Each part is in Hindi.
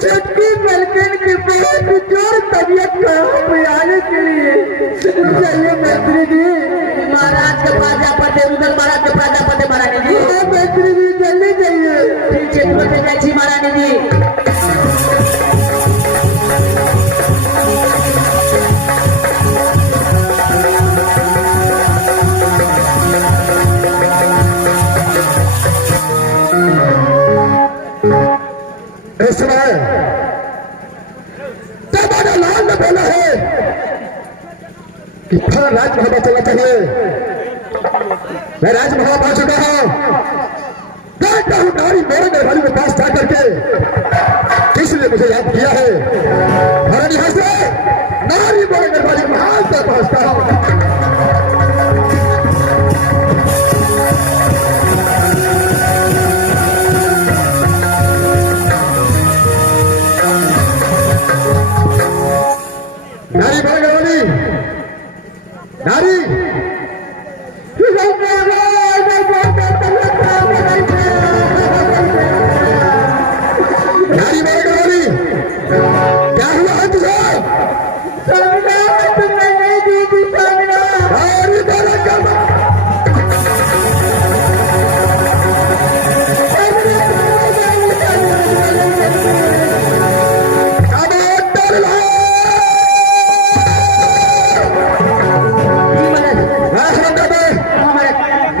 छुट्टी मलकन की बहुत जोर तबियत खराब आने के लिए चलिए मंत्री जी महाराज के पास जा पड़ते उधर महाराज के पास जा पड़ते महारानी जी। मंत्री जी जल्दी जाइए। ठीक है तुरंत जाइए महारानी जी। इस समय हमारे लाल ने बोला है कि फल राजमहल में चलना चाहिए। मैं राजमहल पहुंच चुका हूं। देखता हूं नारी मेरे मेहरबानी के पास जाकर के किसने मुझे याद किया है। और यहां से नारी मेरे मेहरबानी महल तक पहुंचता हूं। नारी बड़गवाली नारी नारी बड़गवाली क्या हुआ है तुझे। तुमने नहीं दी थी नारी बड़गवाली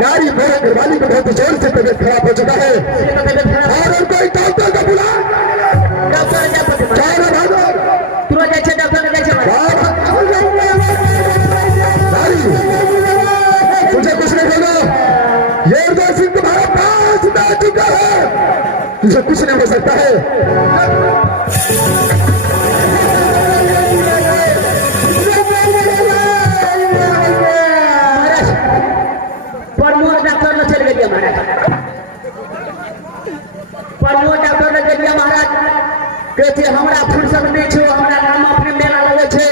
नारी मेरे घरवाली को बहुत जोर से तबियत खराब हो चुका है और कोई डॉक्टर को बुला। तुझे कुछ नहीं बोलो। ये उदय सिंह तुम्हारा पास में आ चुका है। तुझे कुछ नहीं हो सकता है। प्रमोद डॉक्टर ने चल गया महाराज। प्रमोद डॉक्टर ने गया महाराज कहते हमरा फुर्सत नहीं छो। हमरा नाम अपने मेला लगे छे।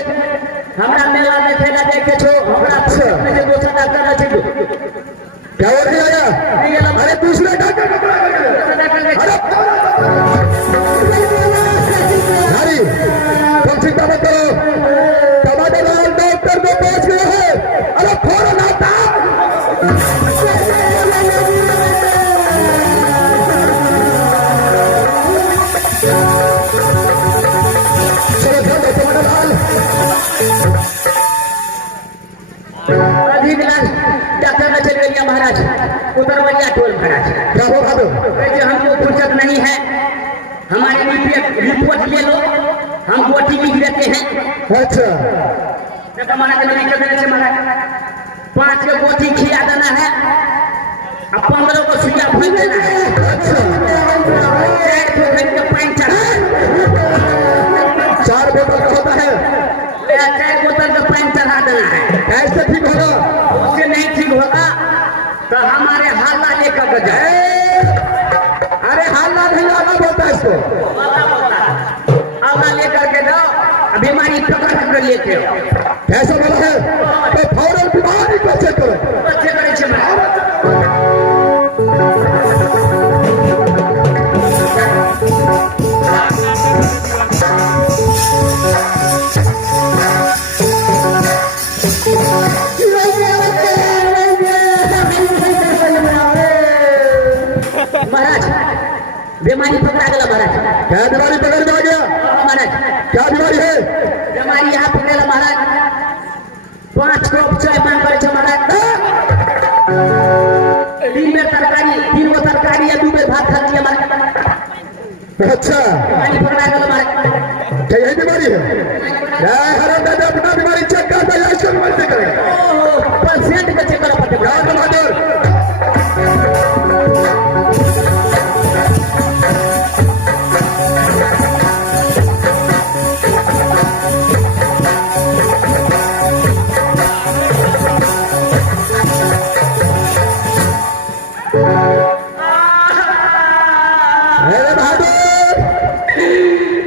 हमरा मेला देखे ला जाके छो। हमरा फुर्सत नहीं छे। दूसरा डॉक्टर ने चलो क्या हो गया। अरे दूसरे डॉक्टर को बुला। नारी तुम चिंता मत करो। टमाटर डॉक्टर को पहुंच गया है। अरे फौरन आता। डॉक्टर ने चल गया महाराज। उधर बलिया टोल महाराज। क्या हो रहा है। हमको फुर्सत नहीं है। हमारी रिपोर्ट ले लो। हम गोटी भी गिरते हैं। अच्छा महाराज 5 के गोटी खिला देना है। अब 15 को सुइया भर देना है। 4 बोतल का होता है। 4 बोतल का पानी चढ़ा देना है। कैसे ठीक होगा? उससे नहीं ठीक होगा तो हमारे हाला लेकर के जाए। अरे हालना नहीं आना बोलता है इसको। हाला लेकर के जाओ, बीमारी पकड़ कर लेते हो। कैसा बोला है? तो फौरन बीमारी को चेक करो। बच्चे करे छे मैं। महाराज बीमारी पकड़ा गया महाराज। क्या बीमारी पकड़ में आ गया? महाराज क्या बीमारी है? बीमारी यहाँ पकड़ेला महाराज। 5 कप चाय मांग करे छे महाराज। 3 बेर तरकारी, 3 गो तरकारी या 2 बेर भात खा लिया महाराज। अच्छा, बीमारी पकड़ा गया महाराज। क्या यही बीमारी है? हराम दादा अपना बीमारी चेक करता है, इसको बीमारी चेक करेगा। ओहो, पेशेंट का चेक करना पड़ता है। राम बहादुर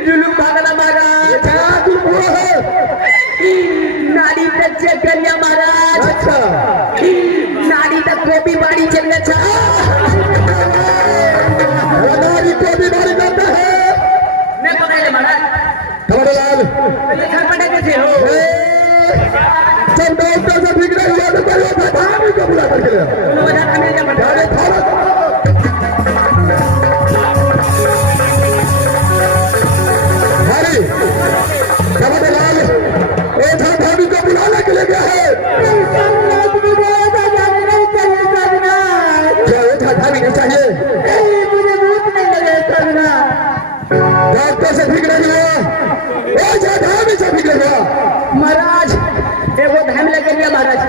जुलूम भागला महाराज। क्या जुल्म हुआ है? नाड़ी पे चेक करिया महाराज। अच्छा, नाड़ी तक कोबी बाड़ी चल छा। नारी को बीमारी करता है। मैं पकड़े महाराज। कमरलाल ये घर पड़े कैसे हो? जब डॉक्टर से ठीक नहीं हुआ तो कोई होता धामी को बुला करके ले आओ। उन्होंने बता हमें क्या पता। अरे थोड़ा हरी कमरलाल ओझा धामी को बुलाने के लिए गया है। क्या ओझा धामी नहीं चाहिए? डॉक्टर से ठीक नहीं हुआ, ओझा धामी से ठीक नहीं हुआ। महाराज एगो धाम लगे लिया महाराज।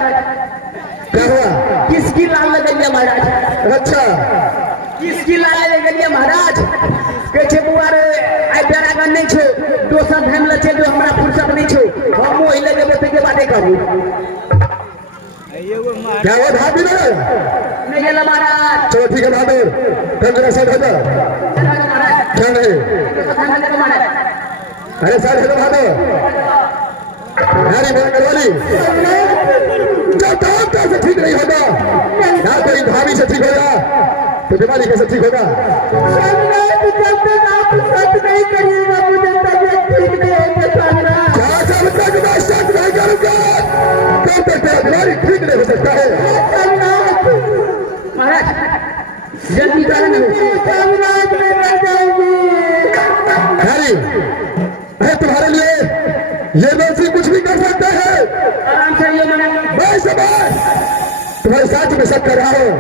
क्या हुआ? किसकी लाल लगे लिया महाराज। अच्छा, किसकी लाल लगे लिया महाराज। के छे बुआर आई बेरागन नहीं छो। दोसर धाम लगे जो हमरा फुर्सत नहीं छो। हम ओही लगे बेटे के बातें करू। क्या वो धामी नहीं? नहीं गेला महाराज। चलो ठीक है बहादुर, कंजरा साइड हो जाओ। क्या नहीं? अरे साइड हो जाओ बहादुर। नारी मांगने वाली जब डॉक्टर से ठीक नहीं होगा, ना तेरी भाभी से ठीक होगा, तो बीमारी कैसे ठीक होगा? क्या जब तक मैं शक नहीं करूंगा तब तक तेरा बीमारी ठीक नहीं हो सकता है। महाराज जल्दी करो ना। नारी, मैं तुम्हारे लिए ये वैसी कुछ भी कर सकते हैं। आराम से ये महाराज। मैं समझ तुम्हारे साथ में शक कर रहा हूँ।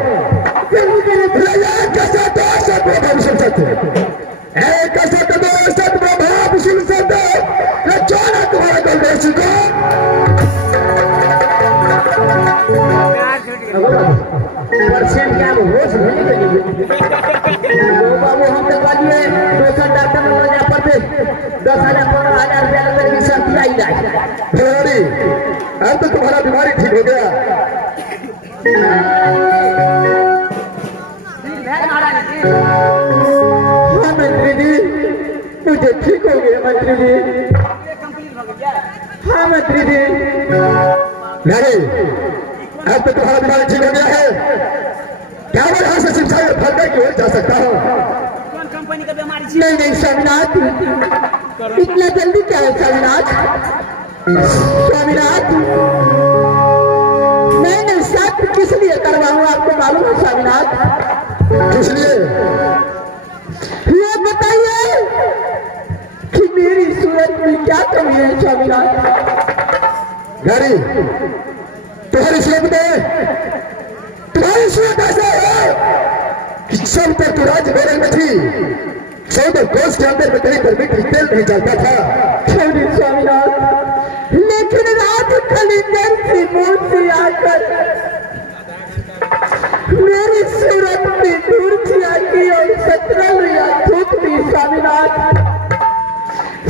कैसे तो सत प्रभाव सुन सकते, कैसे तो सत प्रभाव सुन सकते। चौरा तुम्हारा कल दोषी को परसेंट क्या होश होने के लिए बाबू हम तो कहिए दोसर डॉक्टर में ले जा पड़ते 10,000 15,000 रुपया लगे की शर्त आई जाए। फरवरी अब तो तुम्हारा बीमारी ठीक हो गया। हाँ मंत्री जी, मुझे ठीक हो गया मंत्री जी। हाँ मंत्री जी। नहीं, अब तो तुम्हारा बीमारी ठीक हो गया है। क्या मैं यहाँ से सिंचाई और फलने की ओर जा सकता हूँ? कौन कंपनी का बीमारी? नहीं नहीं स्वामीनाथ, इतना जल्दी क्या है स्वामीनाथ? स्वामीनाथ नहीं नहीं, सत्य किस लिए करवाऊँ आपको मालूम है स्वामीनाथ? किस लिए? ये बताइए कि मेरी सूरत में क्या कमी है स्वामीनाथ? गाड़ी तुम्हारी सूरत में, तुम्हारी सूरत ऐसा है कि सब तक तो राज्य मेरे में थी, 14 कोस के अंदर में कहीं पर मीठी तेल नहीं चलता था। स्वामीनाथ, लेकिन रात कलिंगर से मुंह से आकर मेरी सूरत में दूर की और 17 रुपया थूक दी। स्वामीनाथ,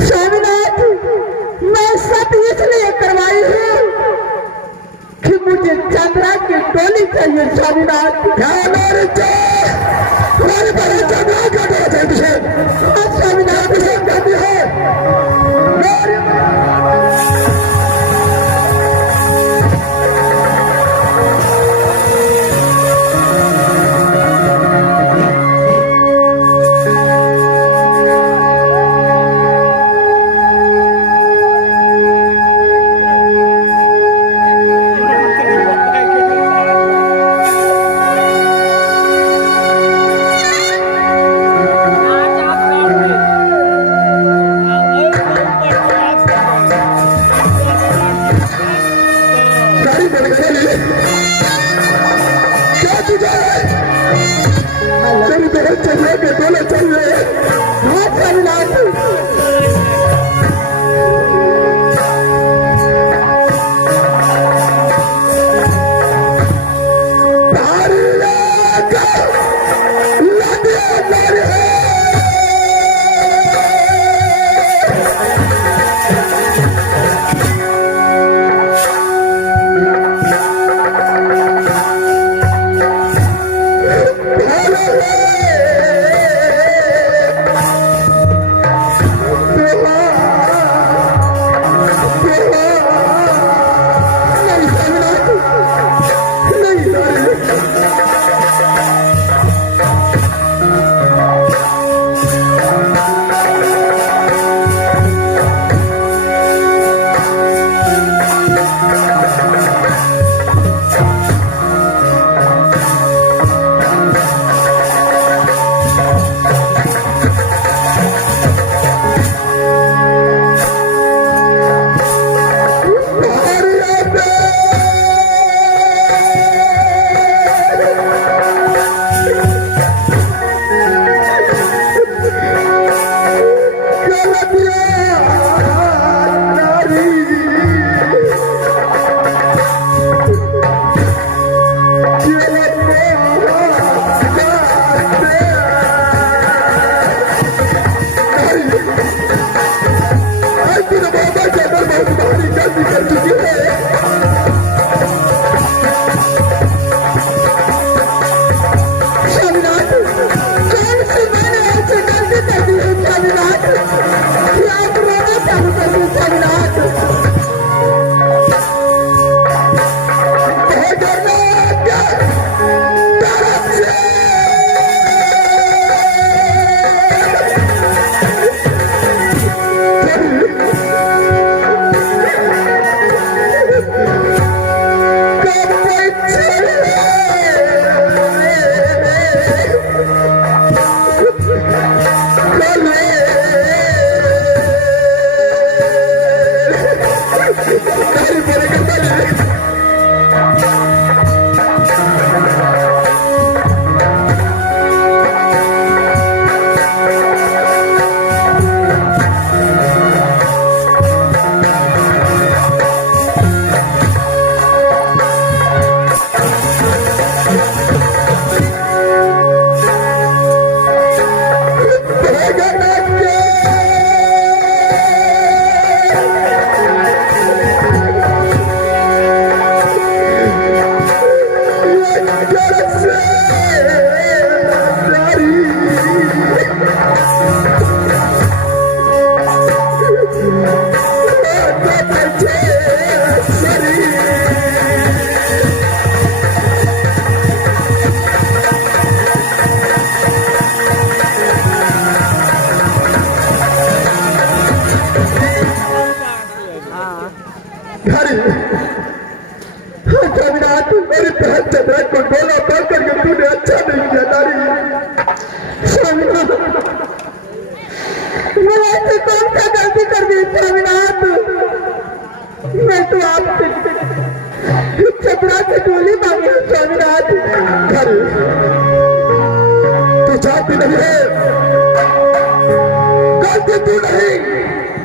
स्वामीनाथ, मैं सब इसलिए टोली चाहिए स्वामीनाथ। हमारे चंद्रा का डोला चाहिए तुझे। स्वामीनाथ तुझे कहती है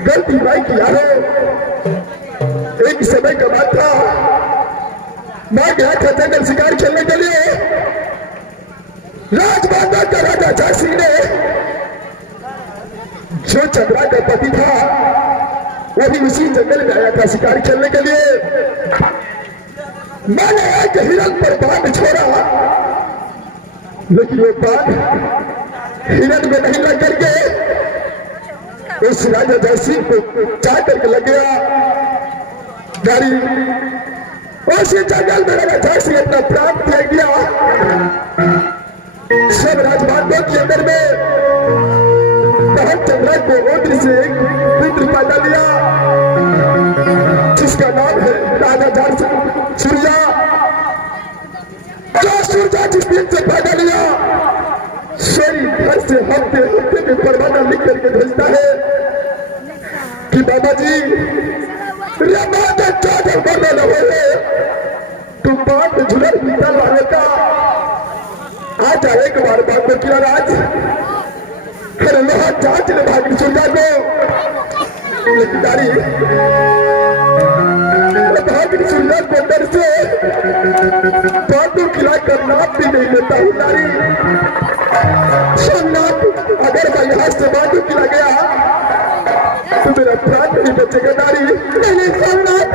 गलती भाई किया है। एक समय का बात था, मैं गया था जंगल शिकार खेलने के लिए। राजमाता का राजा जय सिंह ने, जो चंद्रा का पति था, वो भी उसी जंगल में आया था शिकार खेलने के लिए। मैंने एक हिरन पर बाण छोड़ा, लेकिन वो बाण हिरन में नहीं लग करके उस राजा जयसिंह को जा करके लग गया। गाड़ी उसी जंगल में राजा जयसिंह अपना प्राण त्याग दिया। सब राजमार्गों के अंदर में चंद्र को ओद्र से एक पुत्र पैदा लिया, जिसका नाम है राजा जयसिंह सूर्या। जो सूर्या जिस दिन से पैदा लिया, सोई घर से हफ्ते हफ्ते में परवाना लिख करके भेजता है कि बाबा जी चादर बढ़ने लगे, तुम बात में झुलर निकल वाले का आ जाए एक बार बात में किया राज फिर लोहा जांच ले भागी सूर्या को। लेकिन दारी भागी सूर्या को अंदर से बातों खिलाकर नाप भी नहीं लेता हूँ। दारी सोमनाथ, अगर मैं यहाँ से बातों खिला गया तो मेरा प्राण नहीं बचेगा। दारी नहीं सोमनाथ,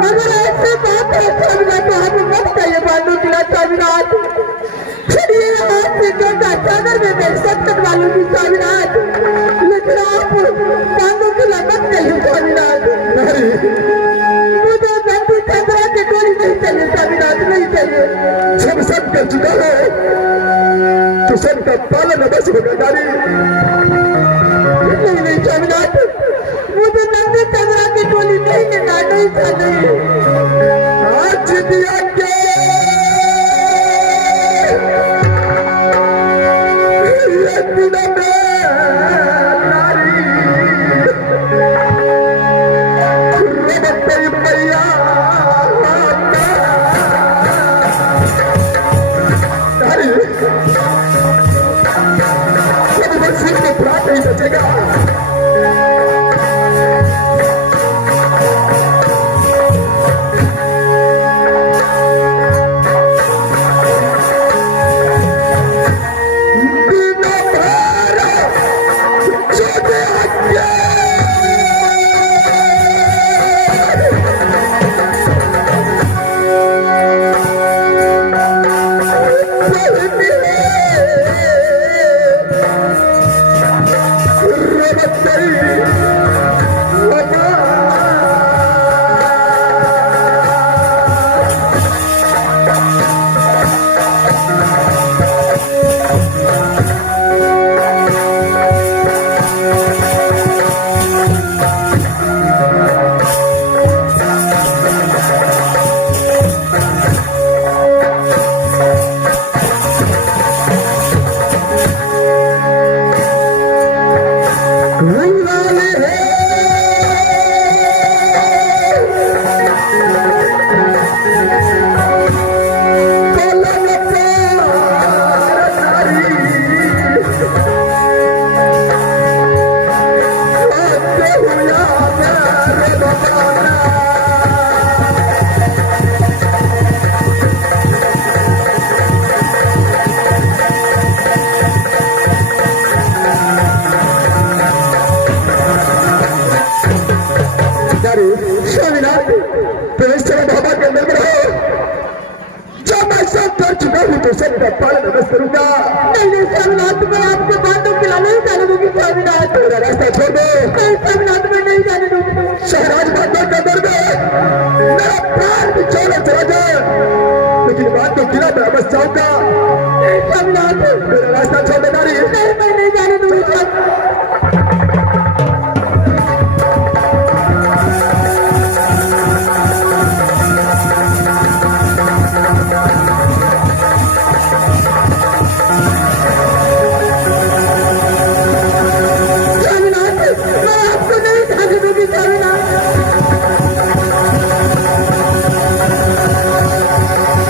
अगर ऐसे बात है सोमनाथ तो हमें मत चाहिए बातों खिला सोमनाथ। चादर में मैं सत्तर वालों की स्वामीनाथ, लेकिन आप पांडवों की लगत नहीं स्वामीनाथ। मुझे नंदी चंद्रा की टोली नहीं चाहिए स्वामीनाथ, नहीं चाहिए। सब सब कर चुका है तो सबका पालन अवश्य होगा। दारी नहीं नहीं स्वामीनाथ, मुझे नंदी चंद्रा की टोली नहीं लेना, नहीं चाहिए। आज दिया के तो सबका पालन अवश्य करूंगा। नहीं स्वामीनाथ, मैं आपको बातों खिला नहीं जाने दूंगी स्वामीनाथ। मेरा रास्ता छोड़ दो। नहीं स्वामीनाथ, मैं नहीं जाने दूंगी। शहराज बातों के अंदर में मेरा प्राण भी चौड़ा चला जाए, लेकिन बात तो खिला मैं अवश्य चाहूंगा। नहीं स्वामीनाथ, मेरा रास्ता छोड़ दे। नहीं, मैं नहीं जाने